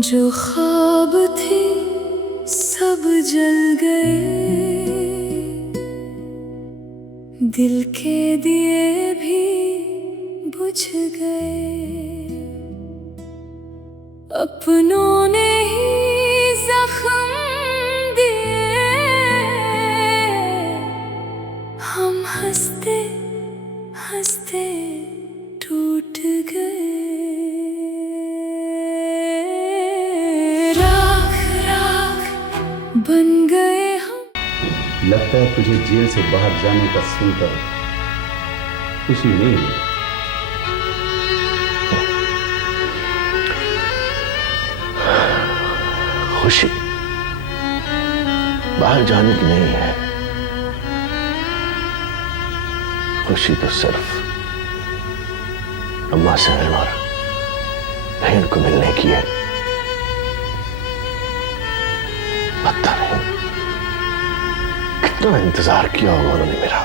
जो ख्वाब थे सब जल गए, दिल के दिए भी बुझ गए। अपनों ने ही जख्म दिए, हम हंसते हंसते टूट गए। राख राख बन गए हम। लगता है तुझे जेल से बाहर जाने का सुनकर खुशी नहीं हुई। खुशी बाहर जाने की नहीं है, खुशी तो सिर्फ अम्मा सहन और बहन को मिलने की है। पता नहीं कितना इंतजार किया होगा उन्होंने मेरा।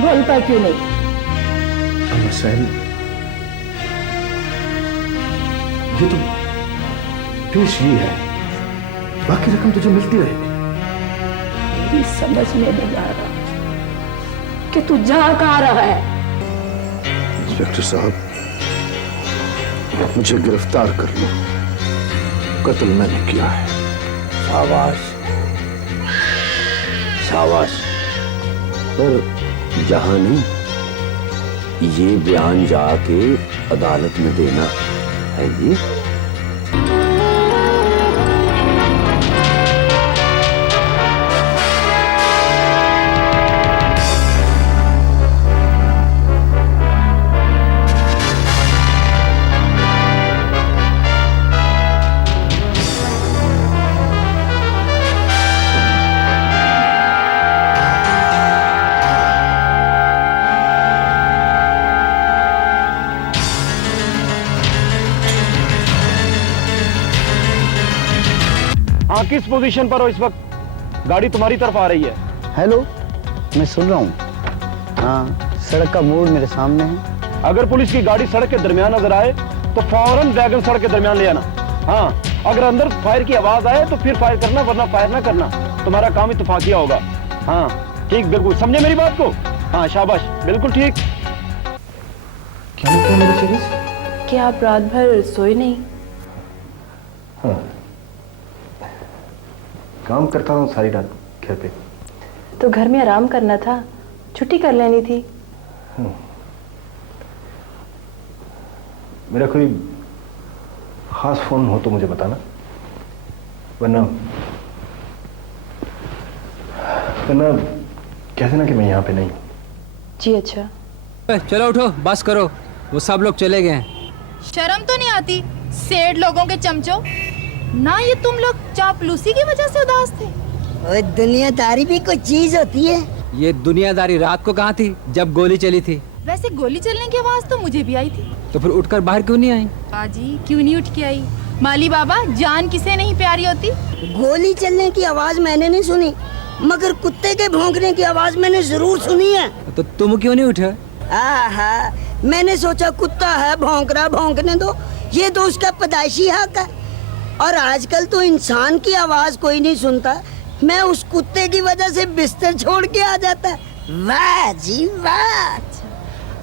बोलता क्यों नहीं? अम्मा सहन, ये तो पेश ही है, बाकी रकम तुझे मिलती रहेगी। मेरी समझ में नहीं आ रहा कि तू जा कहाँ रहा है। इंस्पेक्टर साहब, मुझे गिरफ्तार कर लो, कत्ल मैंने किया है। शाबाश शाबाश। पर जहां नहीं, ये बयान जाके अदालत में देना है जी। हाँ, किस पोजीशन पर हो इस वक्त? गाड़ी तुम्हारी तरफ आ रही है। हेलो, मैं सुन रहा हूँ। हाँ, सड़क का मोड़ मेरे सामने है। अगर पुलिस की गाड़ी सड़क के दरमियान नजर आए तो फौरन वैगन सड़क के दरमियान ले आना। हाँ, अगर अंदर फायर की आवाज आए तो फिर फायर करना, वरना फायर ना करना। तुम्हारा काम इत्तेफाकिया होगा। हाँ ठीक, बिल्कुल समझे मेरी बात को? हाँ शाबाश, बिल्कुल ठीक। क्या आप रात भर सोए नहीं? हाँ, काम करता हूँ सारी रात घर पे। तो घर में आराम करना था, छुट्टी कर लेनी थी। मेरा कोई खास फोन हो तो मुझे बताना, वरना कह देना कि मैं यहाँ पे नहीं हूँ। जी अच्छा। चलो उठो, बस करो, वो सब लोग चले गए हैं। शर्म तो नहीं आती सेठ लोगों के चमचों? ना ये तुम लोग चापलूसी की वजह से उदास थे? और दुनियादारी भी कोई चीज होती है। ये दुनियादारी रात को कहाँ थी जब गोली चली थी? वैसे गोली चलने की आवाज तो मुझे भी आई थी। तो फिर उठकर बाहर क्यों नहीं आई? बाजी क्यों नहीं उठ के आई? माली बाबा, जान किसे नहीं प्यारी होती? गोली चलने की आवाज मैंने नहीं सुनी, मगर कुत्ते के भौंकने की आवाज मैंने जरूर सुनी है। तो तुम क्यों नहीं उठे? आहा, मैंने सोचा कुत्ता है भौंक रहा, भौंकने दो, ये तो उसका पैदाइशी हक है। और आजकल तो इंसान की आवाज कोई नहीं सुनता, मैं उस कुत्ते की वजह से बिस्तर छोड़ के आ जाता। वाह जी वाह।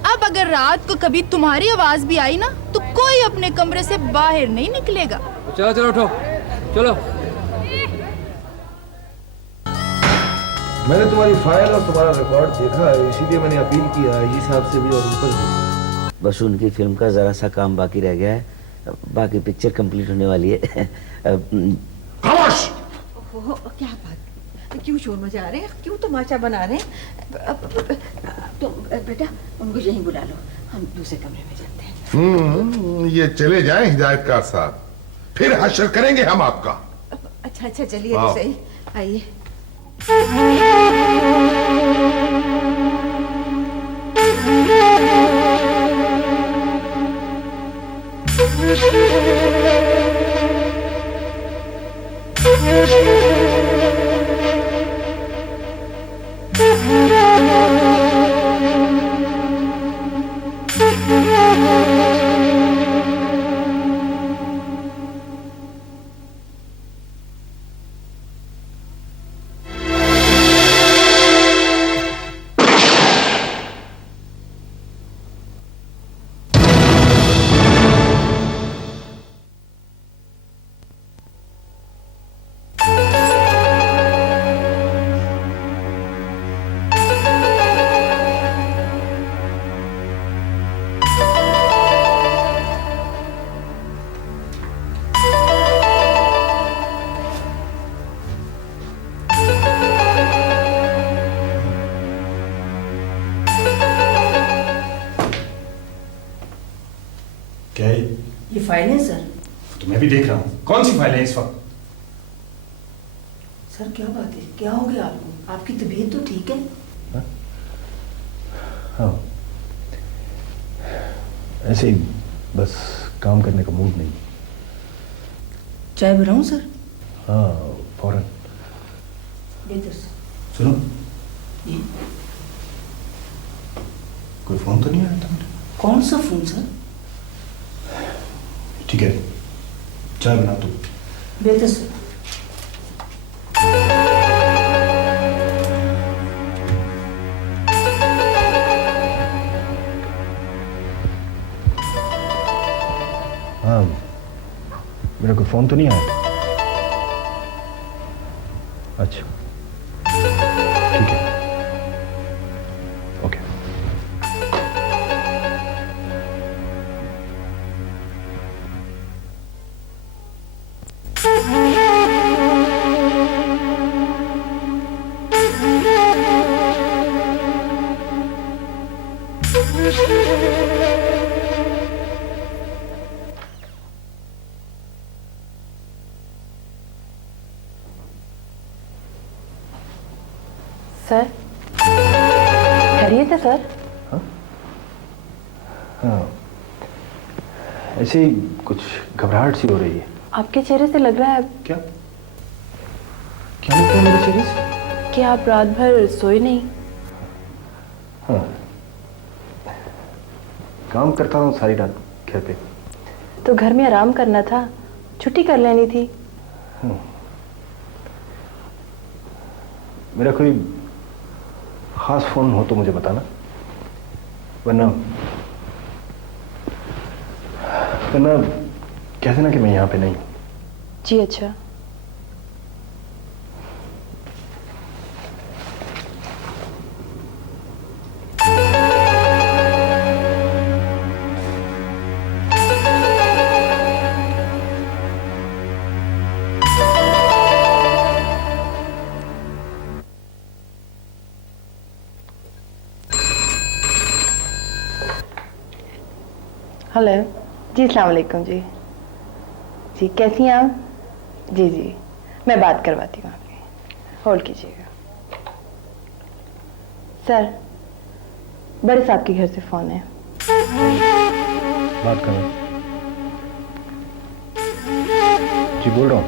अब अगर रात को कभी तुम्हारी आवाज भी आई ना तो कोई अपने कमरे से बाहर नहीं निकलेगा। चलो चलो उठो, चलो। मैंने तुम्हारी फाइल और तुम्हारा रिकॉर्ड देखा है, इसीलिए मैंने अपील किया है, इस साहब से भी और ऊपर भी। बस उनकी फिल्म का जरा सा काम बाकी रह गया है, बाकी पिक्चर कंप्लीट होने वाली है। खामोश! क्या बात, क्यों शोर मचा रहे हैं, क्यों तमाशा बना रहे हैं? तुम बेटा उनको यहीं बुला लो, हम दूसरे कमरे में जाते हैं। ये चले जाएं हिदायतकार साहब, फिर हशर करेंगे हम आपका। अच्छा अच्छा, चलिए तो सही, आइए। फाइलें सर। तो मैं भी देख रहा हूँ। कौन सी फाइल है इस वक्त? सर क्या बात है, क्या हो गया आपको? आपकी तबीयत तो ठीक है? हाँ, ऐसे ही बस काम करने का मूड नहीं। चाय बनाऊं सर? हाँ फौरन। बेहतर सर। सुनो, जी कोई फोन तो नहीं आया तुमने? कौन सा फोन सर? ठीक है, चाय बना तू। बेहतर सर। हाँ, मेरा कोई फोन तो नहीं आया? अच्छा ठीक है, ओके। सर खैरियत है सर? हाँ, ऐसे ही कुछ घबराहट सी हो रही है। आपके चेहरे से लग रहा है क्या क्या लगता है मेरे चेहरे से? कि आप रात भर सोए नहीं। हाँ, काम करता हूँ सारी रात घर पे। तो घर में आराम करना था, छुट्टी कर लेनी थी। मेरा कोई खास फोन हो तो मुझे बताना, वरना कह देना कि मैं यहाँ पे नहीं हूँ। जी अच्छा। हेलो जी, अस्सलाम वालेकुम जी। जी कैसी हैं आप? जी जी, मैं बात करवाती हूँ आपकी, होल्ड कीजिएगा। सर, बड़े साहब के घर से फ़ोन है। बात करो। जी बोल रहा हूँ।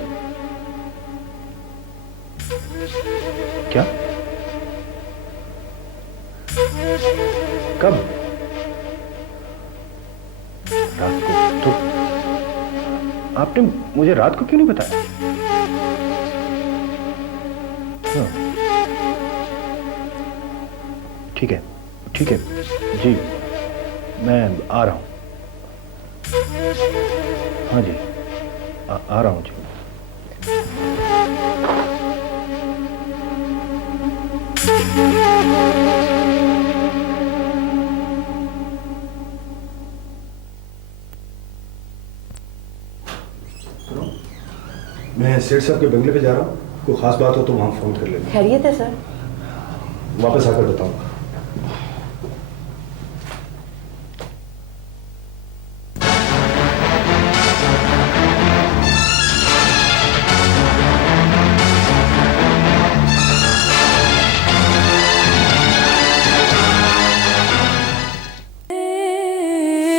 क्या? कब? रात को? तो आपने मुझे रात को क्यों नहीं बताया? हाँ। ठीक है जी, मैं आ रहा हूँ। हाँ जी, आ रहा हूँ जी। मैं सेठ साहब के बंगले पे जा रहा हूँ, कोई खास बात हो तो वहाँ फोन कर लेना। खैरियत है सर? वापस आकर बताऊंगा।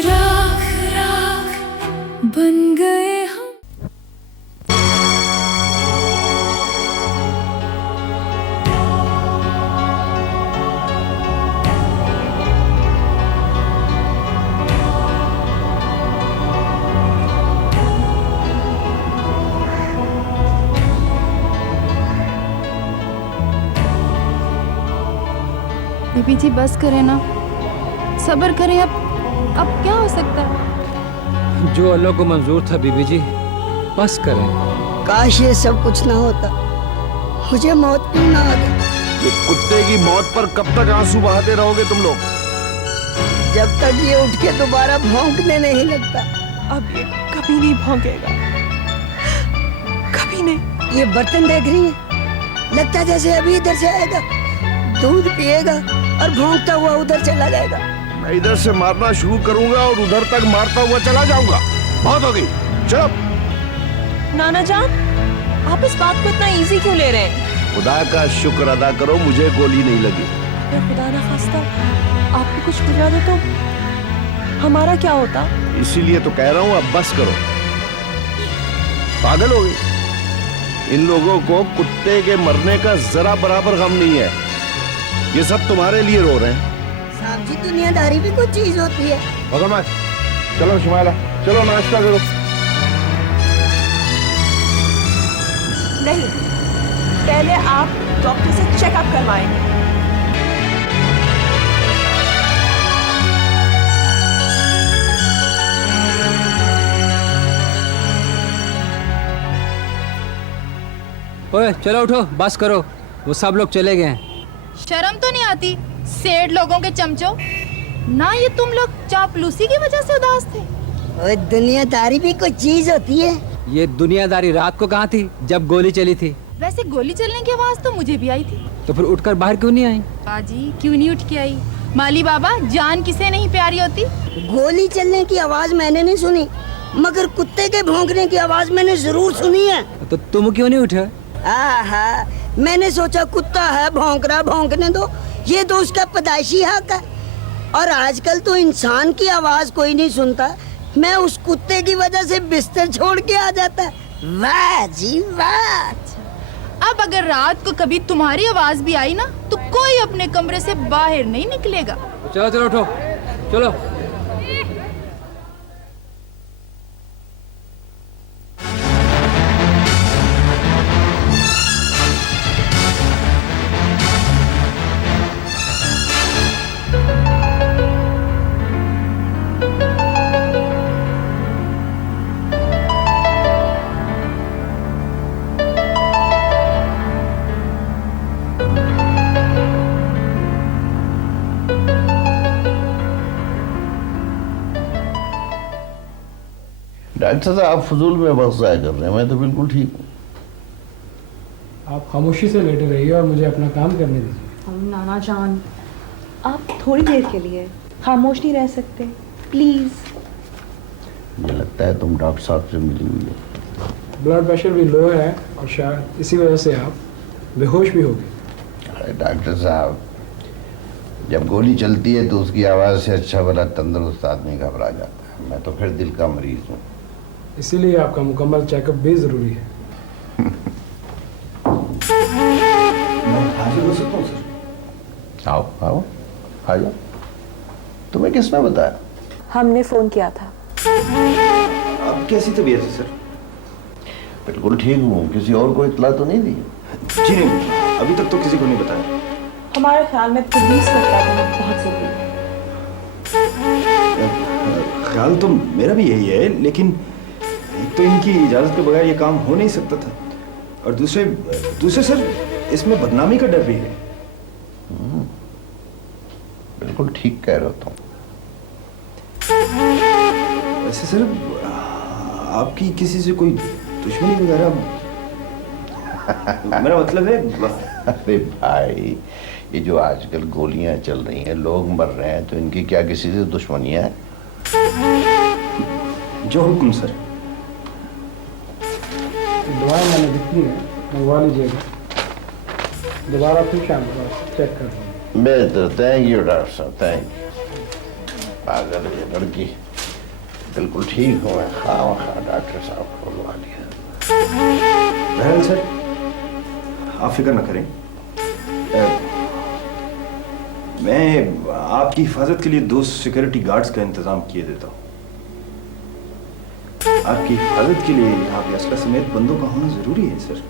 राख राख बन गए हम। बीबी जी बस करें ना, सब्र करें। अब क्या हो सकता है? जो अल्लाह को मंजूर था बीबी जी, बस करें। काश ये सब कुछ ना होता, मुझे मौत क्यों ना आ गई। ये कुत्ते की मौत पर कब तक आंसू बहाते रहोगे तुम लोग? जब तक ये उठ के दोबारा भौंकने नहीं लगता। अब ये कभी नहीं भौंकेगा, कभी नहीं। ये बर्तन देख रही है, लगता जैसे अभी इधर से आएगा, दूध पिएगा और भौंकता हुआ उधर चला जाएगा। मैं इधर से मारना शुरू करूंगा और उधर तक मारता हुआ चला जाऊंगा। बहुत हो गई, चलो। नाना जान, आप इस बात को इतना इजी क्यों ले रहे हैं? खुदा का शुक्र अदा करो मुझे गोली नहीं लगी। अगर खुदा ना खास्ता आपको कुछ हो जाता तो हमारा क्या होता? इसीलिए तो कह रहा हूं अब बस करो। पागल हो गई। इन लोगों को कुत्ते के मरने का जरा बराबर गम नहीं है। ये सब तुम्हारे लिए रो रहे हैं। साहब जी, दुनियादारी भी कुछ चीज होती है। भगवान चलो शुमाइला, चलो नाश्ता करो। नहीं, पहले आप डॉक्टर से चेकअप करवाएं। ओए चलो उठो, बस करो, वो सब लोग चले गए हैं। शर्म तो नहीं आती सेठ लोगों के चमचों? ना ये तुम लोग चापलूसी की वजह से उदास थे? और दुनियादारी भी कुछ चीज होती है। ये दुनियादारी रात को कहाँ थी जब गोली चली थी? वैसे गोली चलने की आवाज तो मुझे भी आई थी। तो फिर उठकर बाहर क्यों नहीं आई? बाजी क्यों नहीं उठ के आई? माली बाबा, जान किसे नहीं प्यारी होती? गोली चलने की आवाज मैंने नहीं सुनी, मगर कुत्ते के भौंकने की आवाज मैंने जरूर सुनी है। तो तुम क्यों नहीं उठे? आहा, मैंने सोचा कुत्ता है भौंक रहा, भौंकने दो, ये तो उसका पैदाइशी हक है। और आजकल तो इंसान की आवाज कोई नहीं सुनता, मैं उस कुत्ते की वजह से बिस्तर छोड़ के आ जाता। वाह जी वाह। अब अगर रात को कभी तुम्हारी आवाज भी आई ना तो कोई अपने कमरे से बाहर नहीं निकलेगा। चलो चलो उठो, चलो। डॉक्टर साहब फजूल में बस जाया कर रहे हैं, मैं तो बिल्कुल ठीक हूँ। आप खामोशी से लेटे रहिए और मुझे अपना काम करने दीजिए। नाना जान, आप थोड़ी देर के लिए खामोश नहीं रह सकते, प्लीज। मुझे लगता है तुम डॉक्टर साहब से मिली हुई हो। ब्लड प्रेशर भी लो है और शायद इसी वजह से आप बेहोश भी हो गए। अरे डॉक्टर साहब, जब गोली चलती है तो उसकी आवाज़ से अच्छा भला तंदुरुस्त आदमी घबरा जाता है। मैं तो फिर दिल का मरीज हूँ। इसीलिए आपका मुकम्मल चेकअप भी ज़रूरी है। मैं हाजिर हो सकता हूँ सर? आओ आओ, आ जाओ। तुम्हें किसने बताया? हमने फोन किया था। अब कैसी तबीयत है सर? बिल्कुल ठीक हूँ। किसी और को इत्तला तो नहीं दी? जी नहीं, अभी तक तो किसी को नहीं बताया। हमारे ख्याल में पुलिस को इत्तला देना बहुत जरूरी है। ख्याल तो मेरा भी यही है, लेकिन एक तो इनकी इजाजत के बगैर ये काम हो नहीं सकता था, और दूसरे सर इसमें बदनामी का डर भी है। बिल्कुल ठीक कह रहे हो तुम। वैसे सर, आपकी किसी से कोई दुश्मनी वगैरह? मेरा मतलब है। अरे भाई, ये जो आजकल गोलियां चल रही हैं, लोग मर रहे हैं, तो इनकी क्या किसी से दुश्मनियां हैं? जो हुक्म सर। दवाएं मैंने लिखी है, मंगवा लीजिएगा। दोबारा फिर शाम को चेक कर लूँगा। बेहतर। थैंक यू डॉक्टर साहब, थैंक यू। पागल ये लड़की। बिल्कुल ठीक हूँ मैं। खा डॉक्टर साहब को बुलवा लिया। बहरहाल सर, आप फिक्र न करें। मैं आपकी हिफाजत के लिए 2 सिक्योरिटी गार्ड्स का इंतजाम किए देता हूँ। आपकी हिफाजत के लिए यहाँ पे असला समेत बंदों का होना जरूरी है सर।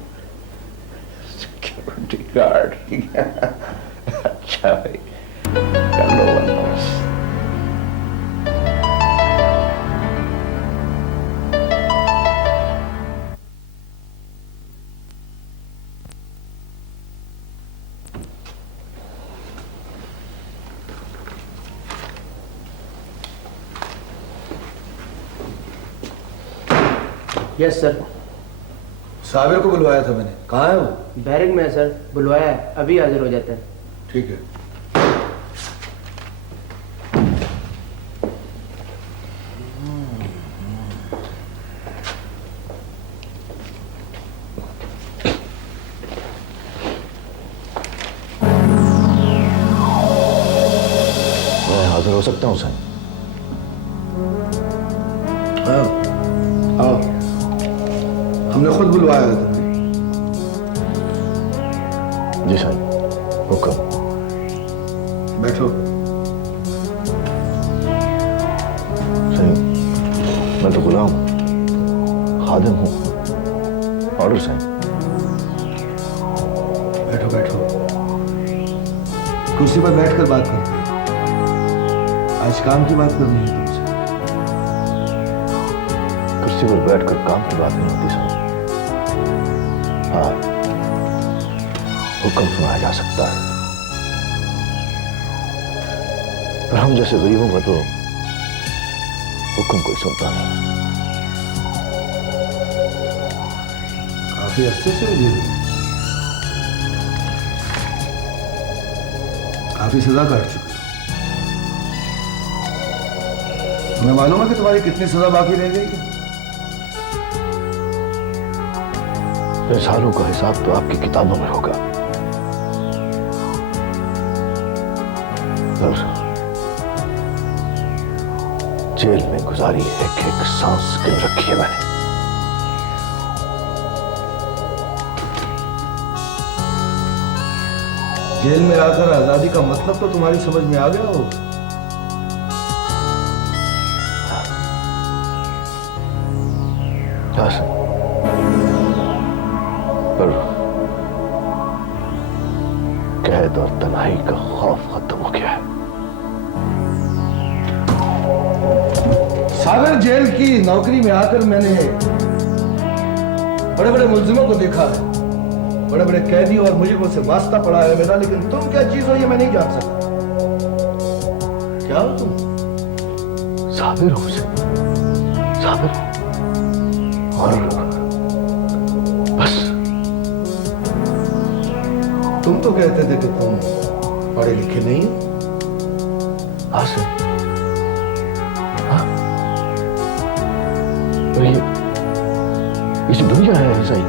Security guard? अच्छा भाई, कर लो बंदोबस्त। Yes sir. साबिर को बुलवाया था मैंने। कहाँ है वो? बैरक में है सर, बुलवाया है, अभी हाजिर हो जाता है। ठीक है। हो सकता हूँ साईं? हाँ आओ, हमने खुद बुलवाया है तुम्हें। जी साईं, हुक्म। बैठो। साईं, मैं तो गुलाम हूँ, खादिम हूँ। ऑर्डर साईं। बैठो बैठो, कुर्सी पर बैठकर बात करते हैं। आज काम की बात करनी है तुमसे। कुर्सी पर बैठकर काम की बात नहीं होती साईं। हाँ, हुक्म सुनाया जा सकता है, पर हम जैसे गरीबों का तो हुक्म कोई सुनता नहीं। काफी अरसे से हो जेल में, काफी सजा काट चुके हो। तुम्हें मालूम है कि तुम्हारी कितनी सजा बाकी रह गई है? इन सालों का हिसाब तो आपकी किताबों में होगा, पर जेल में गुजारी एक एक सांस गिन रखी है मैंने। जेल में आकर आजादी का मतलब तो तुम्हारी समझ में आ गया होगा। हाँ सर, पर कैद और तन्हाई का खौफ खत्म हो गया है। सागर जेल की नौकरी में आकर मैंने बड़े बड़े मुल्जिमों को देखा है, बड़े बड़े कैदी और मुजरिमों से वास्ता पड़ा है मेरा, लेकिन तुम क्या चीज हो ये मैं नहीं जान सका। क्या हो तुम? साबिर हो साबिर, और बस। तुम तो कहते थे कि तुम पढ़े लिखे नहीं हो। हाँ सर, हाँ, और ये जो दुनिया है सही,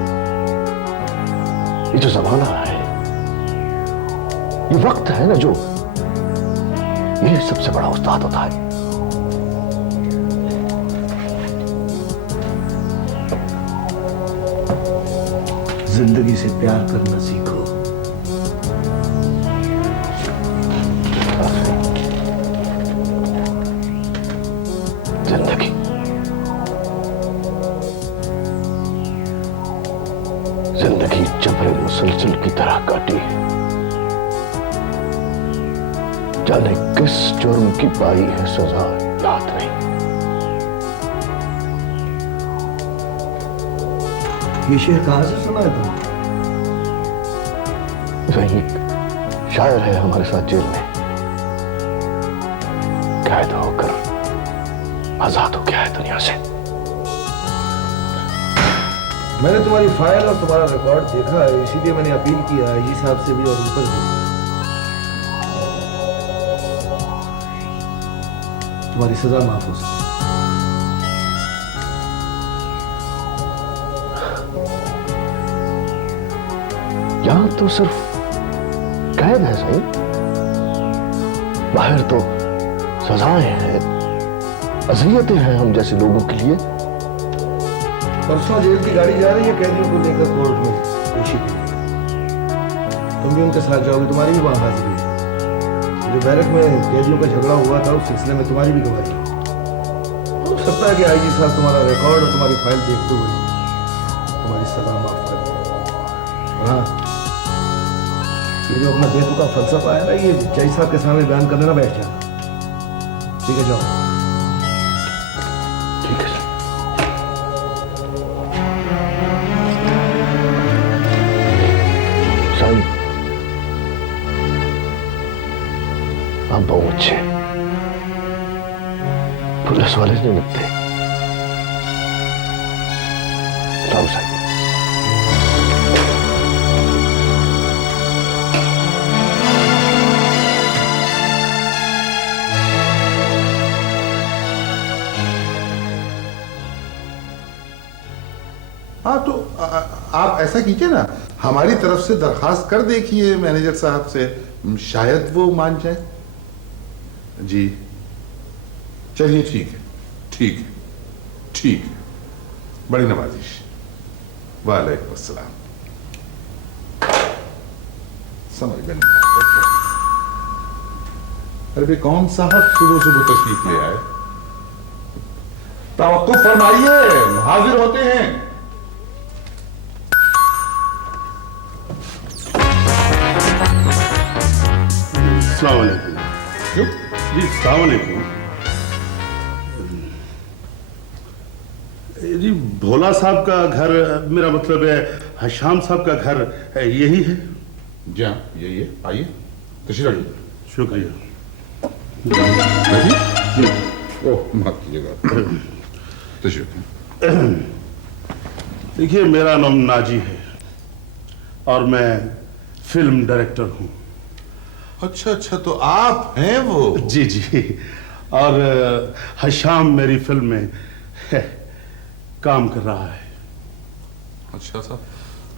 ये जो जमाना है, ये वक्त है ना, जो ये सबसे बड़ा उस्ताद होता है। जिंदगी से प्यार करना सीखो। जिंदगी जिंदगी जबरे मुसलसल की तरह काटी है, जाने किस जुर्म की पाई है सजा याद नहीं। ये शेर कहां से सुना है तुमने? वही शायर है हमारे साथ जेल में, कैद होकर आजाद हो गया है दुनिया से। मैंने तुम्हारी फाइल और तुम्हारा रिकॉर्ड देखा है, इसीलिए मैंने अपील किया है आईजी साहब से भी और ऊपर भी। तुम्हारी सजा माफ हो सकती है। यहां तो सिर्फ कैद है सही, बाहर तो सजाएं हैं, अज़ियतें हैं हम जैसे लोगों के लिए। परसों जेल की गाड़ी जा रही है कैदियों को लेकर कोर्ट में पेशी के लिए। तुम भी उनके साथ जाओगे, तुम्हारी भी वहां हाजिरी है। जो बैरक में कैदियों का झगड़ा हुआ था उस सिलसिले में तुम्हारी भी गवाही है। हो सकता है कि आईजी साहब तुम्हारा रिकॉर्ड और तुम्हारी फाइल देखते हुए तुम्हारी सजा माफ कर दें। हाँ, ये जो अपना बेतुका फलसफा है ना, ये जज साहब के सामने बयान करने ना बैठ जाना। ठीक है, जाओ। ठीक है सर। साईं, आप बहुत अच्छे, पुलिस वाले नहीं लगते। राम साईं। हाँ तो आप ऐसा कीजिए ना, हमारी तरफ से दरखास्त कर देखिए मैनेजर साहब से, शायद वो मान जाए। जी चलिए ठीक है, ठीक है, ठीक है। बड़ी नवाजिश। वालेकुम अस्सलाम। समझ में नहीं आता। अरे भाई कौन साहब सुबह सुबह तशरीफ ले आए? तवक्कुफ फरमाइए, हाजिर होते हैं। अस्सलाम वालेकुम। क्यों? जी अस्सलाम वालेकुम। जी भोला साहब का घर, मेरा मतलब है हशाम साहब का घर यही है? जी हाँ यही है, आइए तशरीफ रखिए। शुक्रिया। ओह माफ कीजिएगा, तशरीफ। देखिए मेरा नाम नाजी है और मैं फिल्म डायरेक्टर हूँ। अच्छा अच्छा, तो आप हैं वो? जी जी। और हशाम मेरी फिल्म में काम कर रहा है। अच्छा साहब,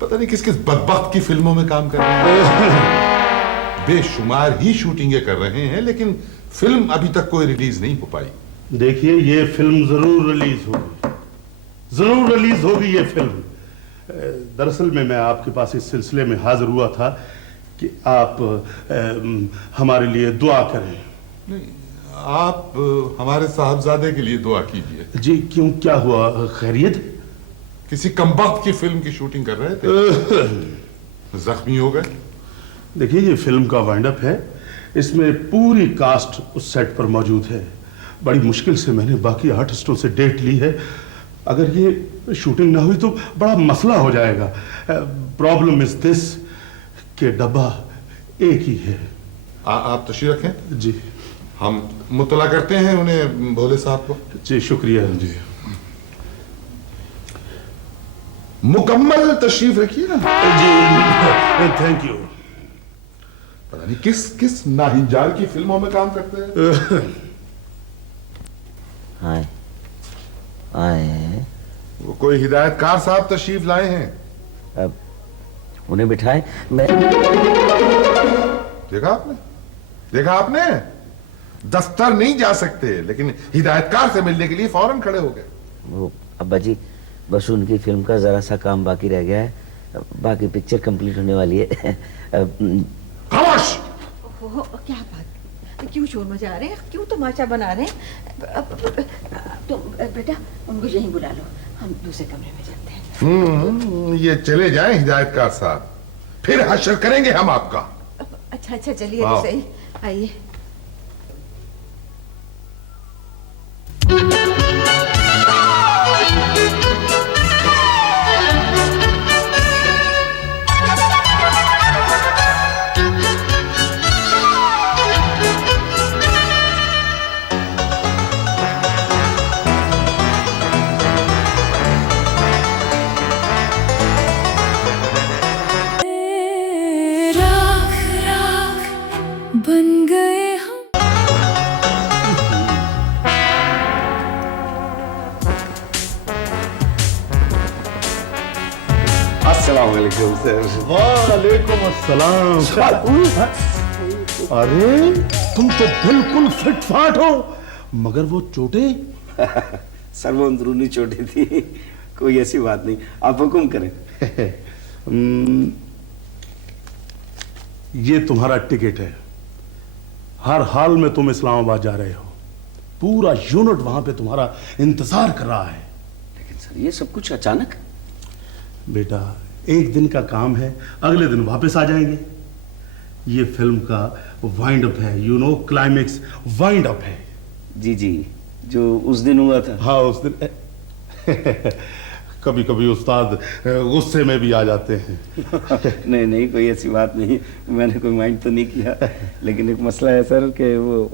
पता नहीं किस किस बदबख्त की फिल्मों में काम कर रहे हैं। बेशुमार ही शूटिंगें कर रहे हैं, लेकिन फिल्म अभी तक कोई रिलीज नहीं हो पाई। देखिए ये फिल्म जरूर रिलीज होगी, जरूर रिलीज होगी ये फिल्म। दरअसल में मैं आपके पास इस सिलसिले में हाजिर हुआ था कि आप हमारे लिए दुआ करें। नहीं, आप हमारे साहबजादे के लिए दुआ कीजिए। जी क्यों, क्या हुआ, खैरियत? किसी कमबख्त की फिल्म की शूटिंग कर रहे थे, जख्मी हो गए। देखिए ये फिल्म का वाइंड अप है, इसमें पूरी कास्ट उस सेट पर मौजूद है। बड़ी मुश्किल से मैंने बाकी आर्टिस्टों से डेट ली है। अगर ये शूटिंग ना हुई तो बड़ा मसला हो जाएगा। प्रॉब्लम इज दिस कि डब्बा एक ही है। आप तशरीफ रखें। जी हम मुतला करते हैं उन्हें, भोले साहब को। जी शुक्रिया। जी मुकम्मल तशरीफ रखिए ना। जी थैंक यू। पता नहीं किस किस नाहिंजार की फिल्मों में काम करते हैं। आए आए। वो कोई हिदायतकार साहब तशरीफ लाए हैं। अब उन्हें बिठाए। मैं देखा आपने, देखा आपने, दफ्तर नहीं जा सकते लेकिन हिदायतकार से मिलने के लिए फौरन खड़े हो गए। वो अब्बा जी बस उनकी फिल्म का जरा सा काम बाकी रह गया है, बाकी पिक्चर कंप्लीट होने वाली है। खामोश। क्या बात, क्यों शोर मचा रहे हैं, क्यों तमाशा बना रहे हैं? तो बेटा उनको यहीं बुला लो, हम दूसरे कमरे में जाते हैं। ये चले जाएं हिदायतकार साहब, फिर हशर करेंगे हम आपका। अच्छा अच्छा चलिए तो सही, आइए। बन गए हम। अस्सलाम वालेकुम सर। वालेकुम अस्सलाम। अरे तुम तो बिल्कुल फिट फाट हो, मगर वो चोटें? सर वो अंदरूनी चोटी थी, कोई ऐसी बात नहीं, आप हुक्म करें। ये तुम्हारा टिकट है, हर हाल में तुम इस्लामाबाद जा रहे हो, पूरा यूनिट वहां पे तुम्हारा इंतजार कर रहा है। लेकिन सर ये सब कुछ अचानक? बेटा एक दिन का काम है, अगले दिन वापस आ जाएंगे। ये फिल्म का वाइंड अप है, you know, climax wind up है। जी जी, जो उस दिन हुआ था। हाँ उस दिन। कभी कभी उस्ताद गुस्से में भी आ जाते हैं। नहीं नहीं, कोई ऐसी बात नहीं, मैंने कोई माइंड तो नहीं किया, लेकिन एक मसला है सर कि वो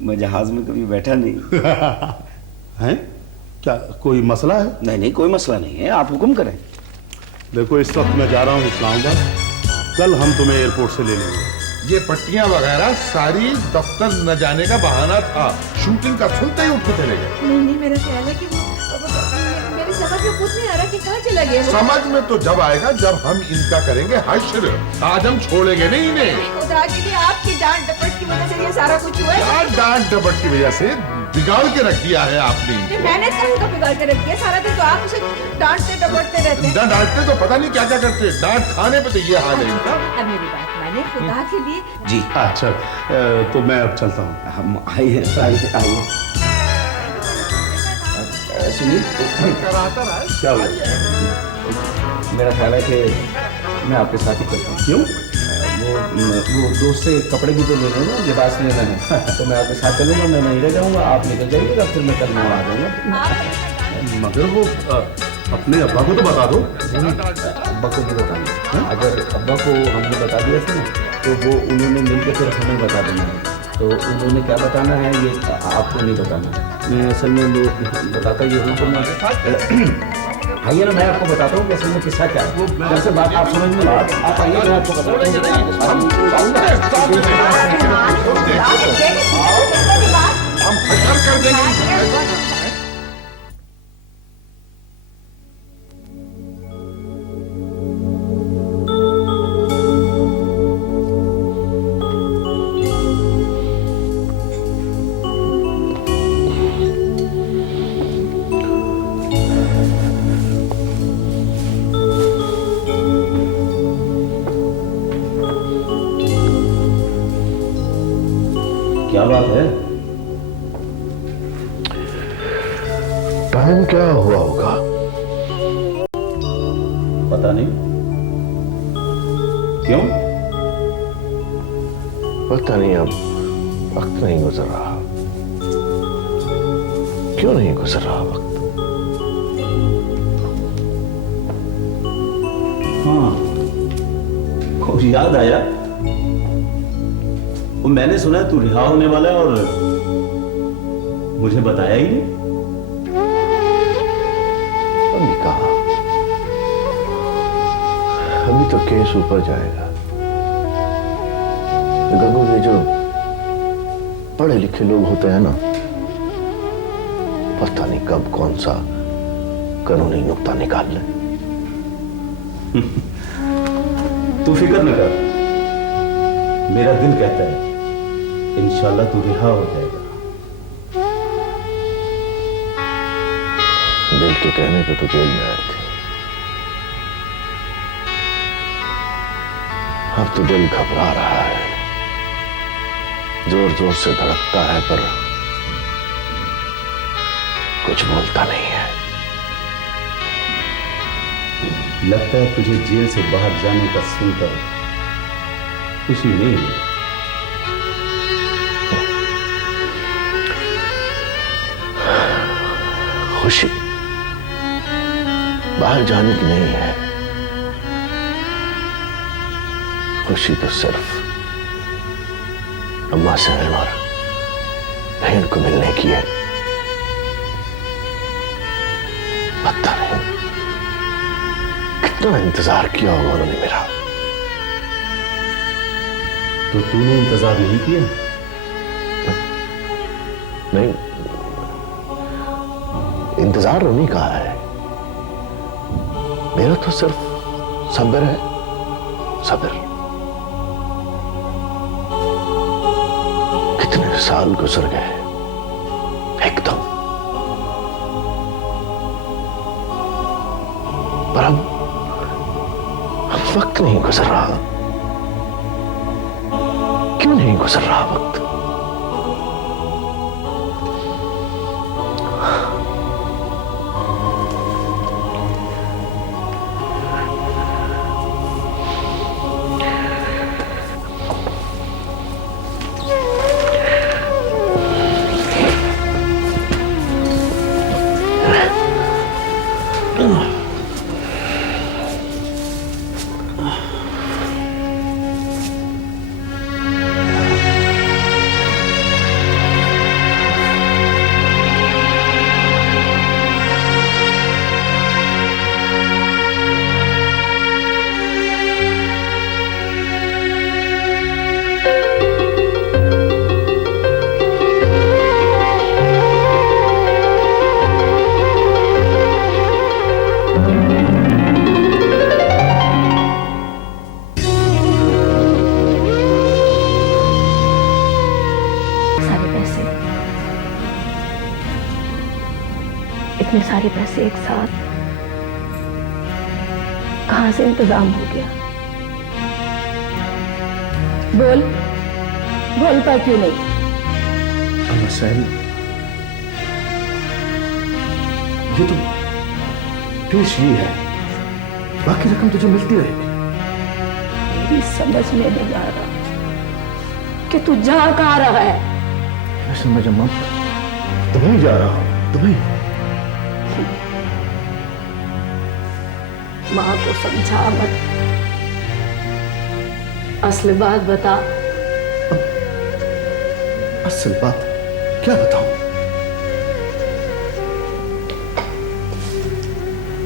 मैं जहाज में कभी बैठा नहीं। हैं? क्या कोई मसला है? नहीं नहीं, कोई मसला नहीं है, आप हुक्म करें। देखो इस वक्त मैं जा रहा हूँ इस्लामाबाद, कल हम तुम्हें एयरपोर्ट से ले लेंगे। ये पट्टियां वगैरह सारी दफ्तर न जाने का बहाना था, शूटिंग का सुनते ही उठ के चले गए। नहीं नहीं, मेरा ख्याल है कि वो मेरी समझ में पूछ नहीं आ रहा कि कहाँ चला गया वो? समझ में तो जब आएगा जब हम इनका करेंगे हश्र। आज हम छोड़ेंगे नहीं इन्हें। खुदा के लिए आपकी डांट डपट की वजह से ये सारा कुछ हुआ है। क्या डांट डपट की वजह से बिगाड़ के रख दिया है आपने नहीं, इनको। मैंने तो उनको बिगाड़ के रख दिया। सारा दिन तो आप उसे डांटते डपटते रहते हैं। डांटते तो पता नहीं क्या क्या करते, डांट खाने पे तो ये हाल है इनका। अब मेरी बात माने, खुदा के लिए। जी अच्छा तो मैं अब चलता हूँ। हम आइए आइए आइए। सुनिए क्या हुआ? मेरा ख्याल है कि मैं आपके साथ ही करता हूँ। क्यों? वो दोस्त से कपड़े भी तो लेने हैं ना, लिबास लेना है, तो मैं आपके साथ चलूंगा। मैं नहीं रह जाऊंगा, आप निकल जाइएगा, फिर मैं कल मैं आ जाऊंगा। मगर वो अपने अब्बा को तो बता दो। अब्बा को नहीं बताना। अगर अब्बा को हमने बता दिया था ना, तो वो उन्होंने मिलकर फिर हमें बता देना है। तो उन्होंने क्या बताना है ये आपको नहीं बताना। मैं असल में वो बताता ये हूँ, तो मैं आइए ना, मैं आपको बताता हूँ कि असल में किस्सा क्या है। जब से बात आप समझ में आप आइए, मैं आपको बताता हूँ। हम हश्र कर देंगे। क्या बात है? टाइम क्या हुआ होगा? पता नहीं। क्यों? पता नहीं, अब वक्त नहीं गुजर रहा। क्यों नहीं गुजर रहा वक्त? हाँ, कुछ याद आया। वो मैंने सुना है तू रिहा होने वाला है और मुझे बताया ही नहीं। अभी कहा, अभी तो केस ऊपर जाएगा। गगू, ये जो पढ़े लिखे लोग होते हैं ना, पता नहीं कब कौन सा कानूनी नुक्ता निकाल ले। तू फिक्र न कर, मेरा दिल कहता है इंशाल्लाह तू रिहा हो जाएगा। दिल के कहने पे तो जेल में आए थे, अब तो दिल घबरा रहा है, जोर जोर से धड़कता है पर कुछ बोलता नहीं है। लगता है तुझे जेल से बाहर जाने का सुनकर खुशी नहीं हुई। खुशी बाहर जाने की नहीं है, खुशी तो सिर्फ अम्मा से और बहन को मिलने की है। पता नहीं कितना इंतजार किया होगा उन्होंने मेरा। तो तूने इंतजार नहीं किया? नहीं, इंतजार उन्हीं का है, मेरा तो सिर्फ सब्र है, सब्र। कितने साल गुजर गए एकदम, पर अब वक्त नहीं गुजर रहा। क्यों नहीं गुजर रहा वक्त? सारे पैसे एक साथ कहां से इंतजाम हो गया? बोल बोलता क्यों नहीं? अम्मा सैन, ये तो पेश ही है, बाकी रकम तुझे मिलती रहेगी। मेरी समझ में नहीं आ रहा कि तू जा कहाँ रहा है। मैं समझ अम्मा, तुम्हें जा रहा हूं, तुम्हें। माँ को समझा मत, असल बात बता। असल बात क्या बताऊं?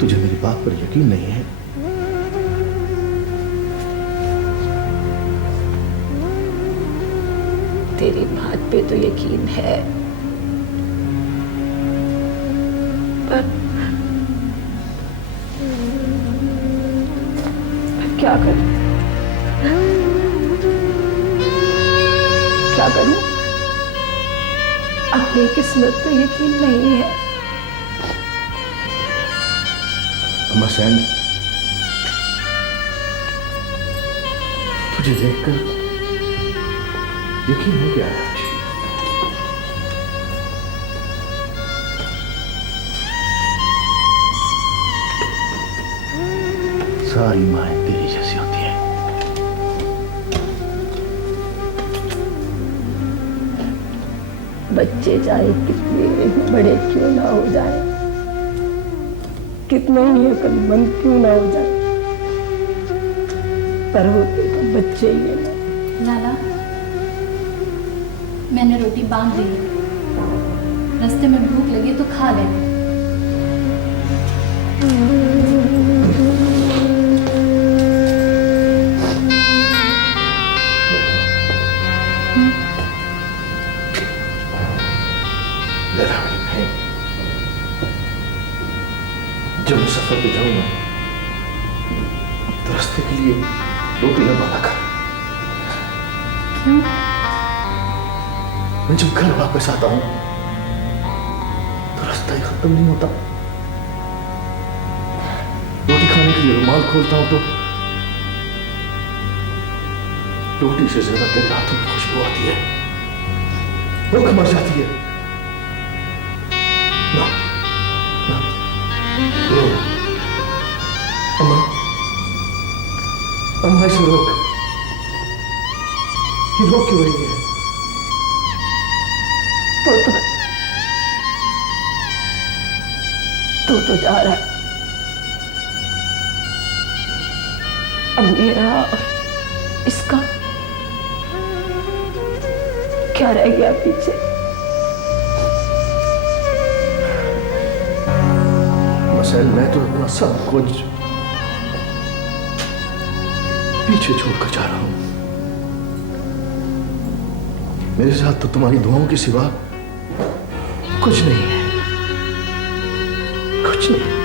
तुझे मेरी बात पर यकीन नहीं है? तेरी बात पे तो यकीन है, पर क्या करूं? क्या करूं? अपनी किस्मत पे यकीन नहीं है। अम्मा सैन, तुझे देखकर यकीन हो गया है। सारी माएं तेरी जैसी होती हैं। बच्चे चाहे कितने ही बड़े क्यों ना हो जाए, कितने ही अक्लमंद क्यों ना हो जाए, पर होते तो बच्चे ही है। लाला, मैंने रोटी बांध दी है, रास्ते में भूख लगी तो खा लेना। जब मैं सफर पे जाऊंगा तो रास्ते के लिए रोटी बनवाना कर। क्यों? मैं जब घर वापस आता हूं तो रास्ता ही खत्म नहीं होता। रोटी खाने के लिए रुमाल खोलता हूं तो रोटी से ज्यादा तेरे हाथों की खुशबू आती है, भूख मर जाती है। ना, ना, अम्मा, अम्मा इसे रोक। ये रोक क्यों रही है? तू तो जा रहा है, अब मेरा और इसका क्या रह गया पीछे? मसैल, मैं तो अपना सब कुछ पीछे छोड़कर जा रहा हूं। मेरे साथ तो तुम्हारी दुआओं के सिवा कुछ नहीं है, कुछ नहीं।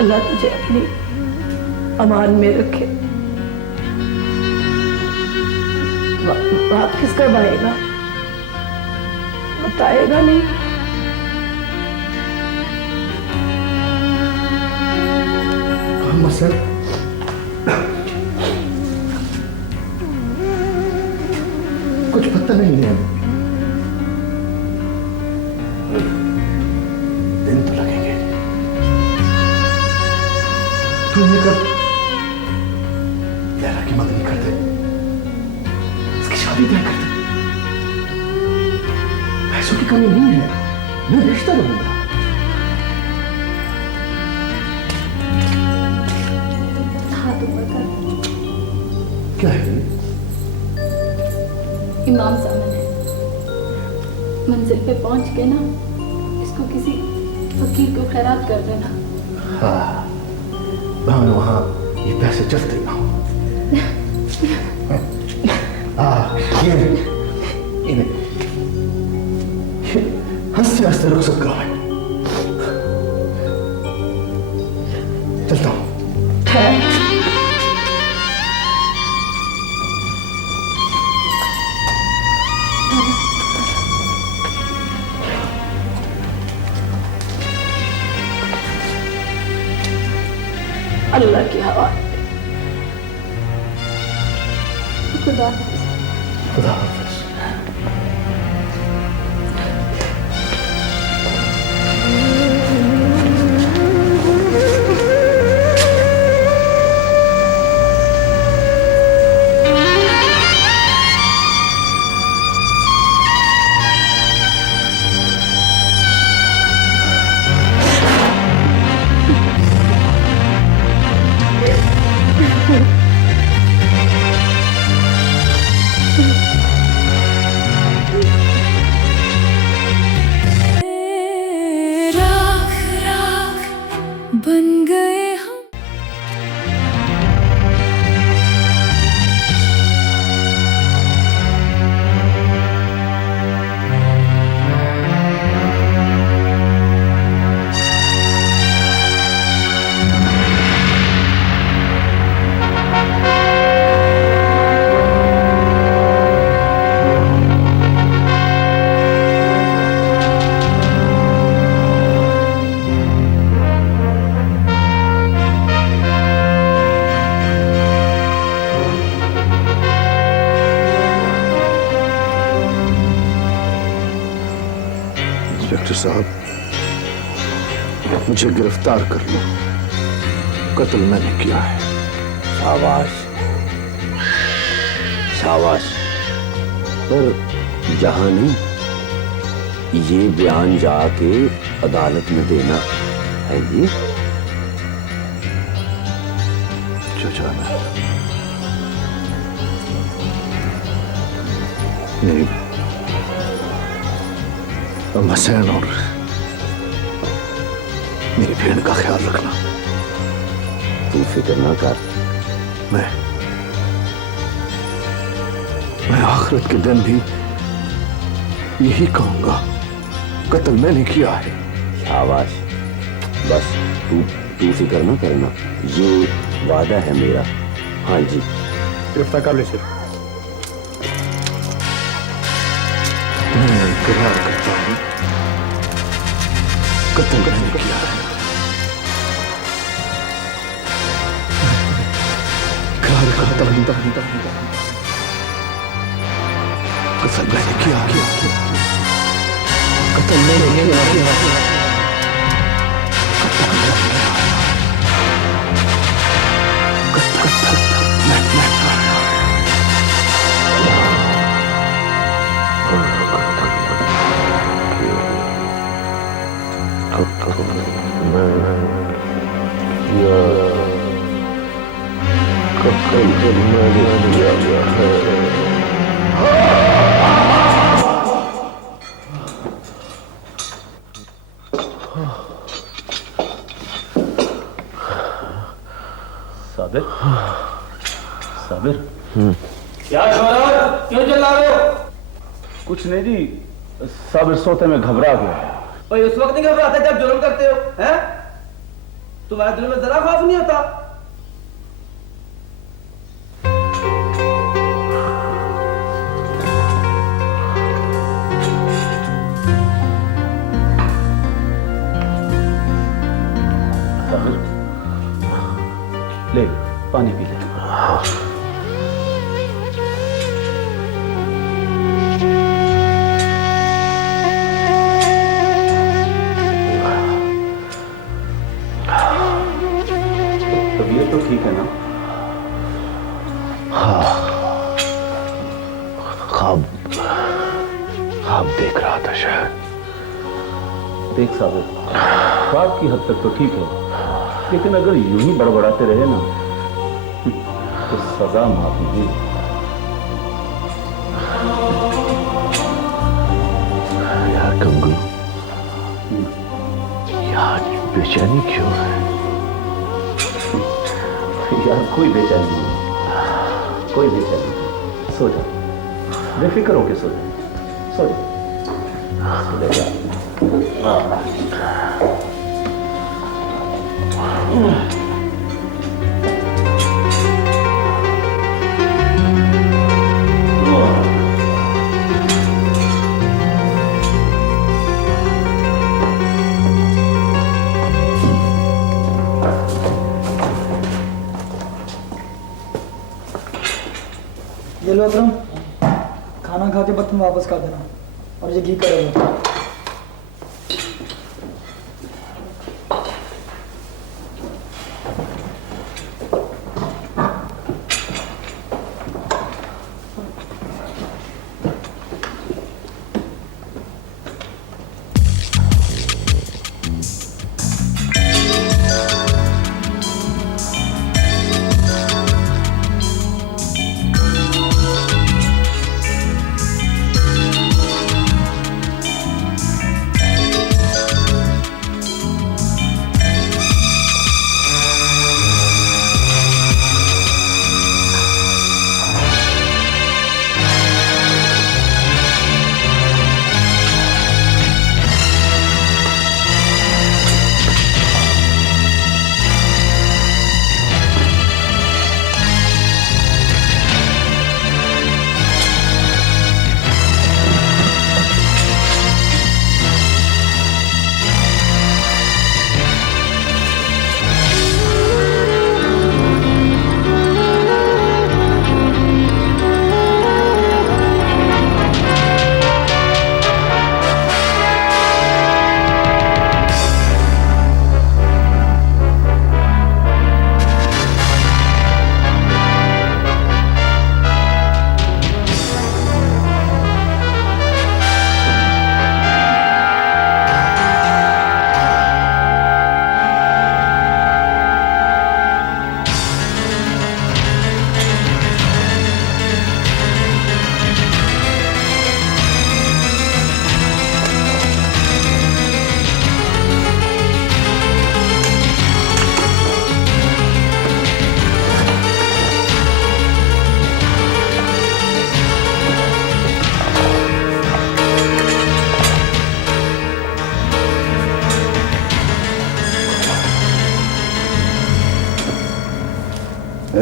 अल्लाह तुझे अपनी अमान में रखे। वापस कब आएगा बताएगा नहीं? मसल कुछ पता नहीं है, दिन तो लगेंगे। तू ये कर, लैला की मंगनी कर दे, इसकी शादी तय कर दे। पैसों की कमी नहीं है, मैं रिश्ता लूंगा। हाथ ऊपर कर। क्या है? इमाम सामने है। मंजिल पे पहुंच के ना इसको किसी फकीर को खैरात कर देना। हाँ, मैं वहाँ ये पैसे चलते ना हंसते हंसते रुखसत करो भाई। चलता हूँ। अल्लाह की हवा। खुदा हाफिज। खुदा हाफिज। बन गए हम। इंस्पेक्टर साहब, मुझे गिरफ्तार कर लो। कत्ल मैंने किया है। शाबाश, शाबाश। पर जहां नहीं, ये बयान जाके अदालत में देना है ये। जो जाना है। मेरी मसैन और मेरी बहन का ख्याल रखना। तू फिक्र ना कर। मैं आखिरत के दिन भी यही कहूंगा, कत्ल मैंने किया है। शाबाश। बस तू फिक्र ना करना, ये वादा है मेरा। हाँ जी। गिरफ्तार कर ले सिर्फ। मैं इकरार करता हूं, कत्ल मैंने किया है। इकरार करता हूं, कत्ल मैंने किया। कत्ल मैंने किया। साबिर, साबिर। क्या शोहर, क्यों चिल्ला रहे हो? कुछ नहीं जी, साबिर सोते में घबरा गया। और उस वक्त नहीं घबराते जब जुल्म करते हो, हैं? तुम्हारे दिल में जरा खौफ नहीं होता? साबिर, ले पानी पी ले। तबीयत तो ठीक है ना? हाँ, ख्वाब देख रहा था शायद। देख साबिर, ख्वाब की हद तक तो ठीक है, लेकिन अगर यूं ही बड़बड़ाते रहे ना तो सजा माफ नहीं। गंगू, यार बेचैनी क्यों है? यार कोई बेचैनी नहीं, कोई बेचैनी नहीं। सो जा, बेफिक्र होके सो जा, सो जा। ये लो अकरम, खाना खा के बर्तन वापस कर देना और ये घी कर दो।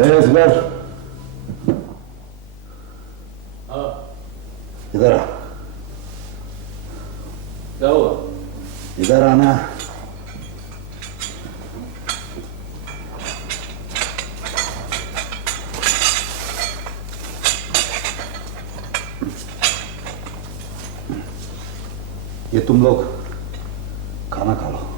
इधर इधर आ, क्या हुआ? इधर आना। ये तुम लोग खाना खा लो।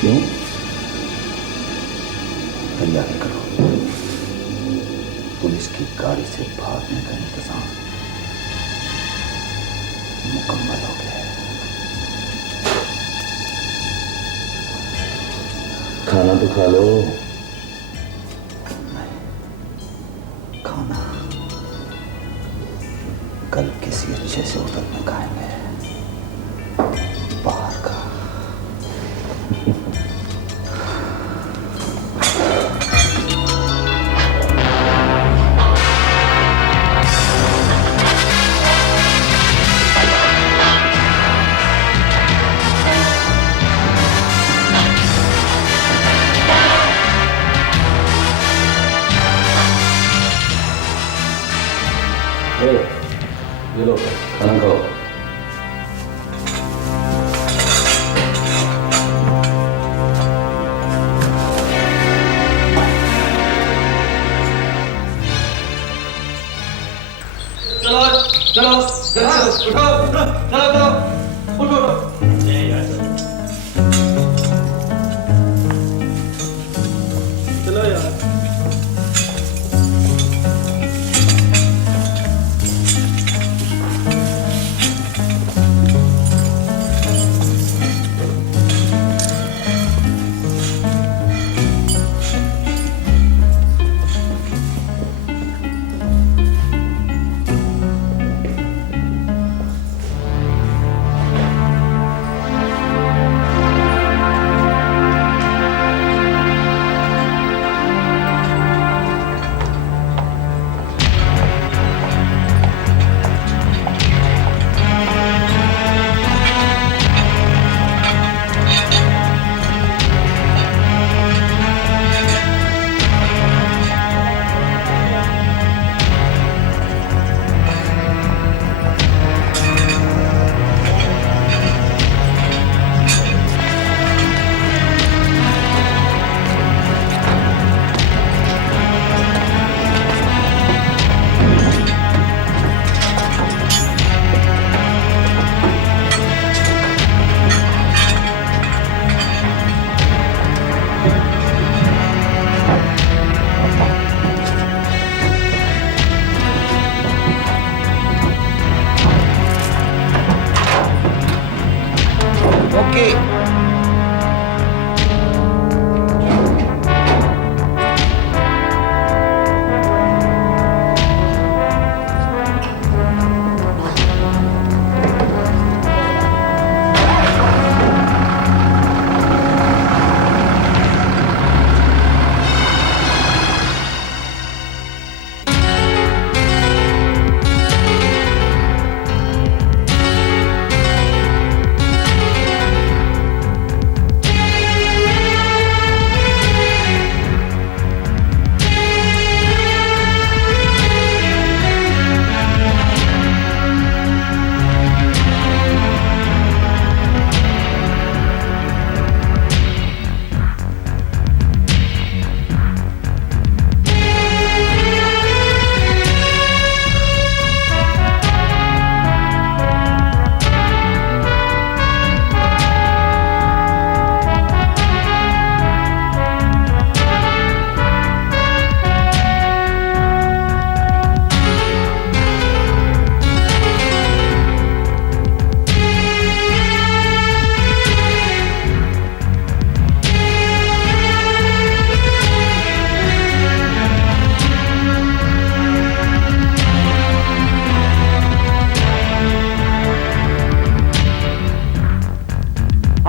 क्यों? तैयारी करो, पुलिस की गाड़ी से भागने का इंतजाम मुकम्मल हो गया है। खाना तो खा लो। खाना कल किसी अच्छे से होटल में खाएंगे, बाहर का। ये लो खाना खाओ। चलो चलो चलो उठो चलो चलो उठो चलो यार।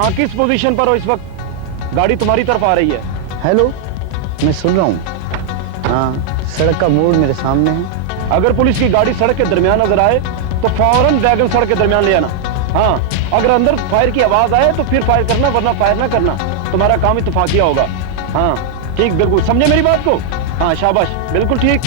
हाँ, किस पोजीशन पर हो इस वक्त? गाड़ी तुम्हारी तरफ आ रही है। हेलो, मैं सुन रहा हूँ। हाँ, सड़क का मोड़ मेरे सामने है। अगर पुलिस की गाड़ी सड़क के दरमियान नजर आए तो फौरन वैगन सड़क के दरमियान ले आना। हाँ, अगर अंदर फायर की आवाज आए तो फिर फायर करना, वरना फायर ना करना। तुम्हारा काम इत्तेफाकिया होगा। हाँ ठीक, बिल्कुल समझे मेरी बात को? हाँ शाबाश, बिल्कुल ठीक।